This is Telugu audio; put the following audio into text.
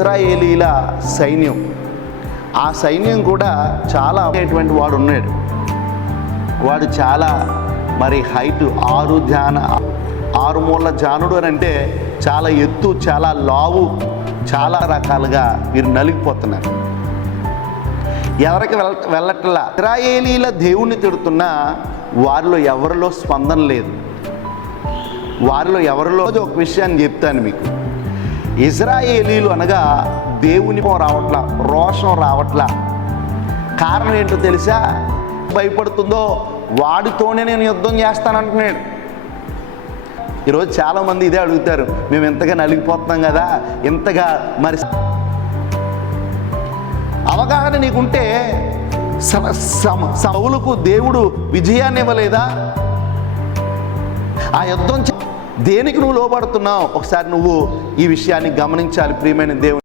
ఇశ్రాయేలీల సైన్యం. ఆ సైన్యం కూడా చాలా అనేటువంటి వాడు ఉన్నాడు. వాడు చాలా హైట్ 6 మూల జానుడు అని అంటే చాలా ఎత్తు, చాలా లావు, చాలా రకాలుగా వీరు నలిగిపోతున్నారు. ఎవరికి వెళ్ళట్లా. ఇశ్రాయేలీల దేవుణ్ణి తిడుతున్నా వారిలో ఎవరిలో స్పందన లేదు. ఒక విషయాన్ని చెప్తాను మీకు. ఇశ్రాయేలీలు అనగా దేవుని రావట్లా, రోషం రావట్లా. కారణం ఏంటో తెలుసా? భయపడుతుందో వాడితోనే నేను యుద్ధం చేస్తానంటున్నాడు. ఈరోజు చాలామంది ఇదే అడుగుతారు, మేము ఎంతగా నలిగిపోతున్నాం కదా, ఎంతగా అవగాహన నీకుంటే సౌలుకు దేవుడు విజయాన్ని ఇవ్వలేదా? ఆ యుద్ధం దేనికి నువ్వు లోబడుతున్నావు? ఒకసారి నువ్వు ఈ విషయాన్ని గమనించాలి ప్రియమైన దేవుని.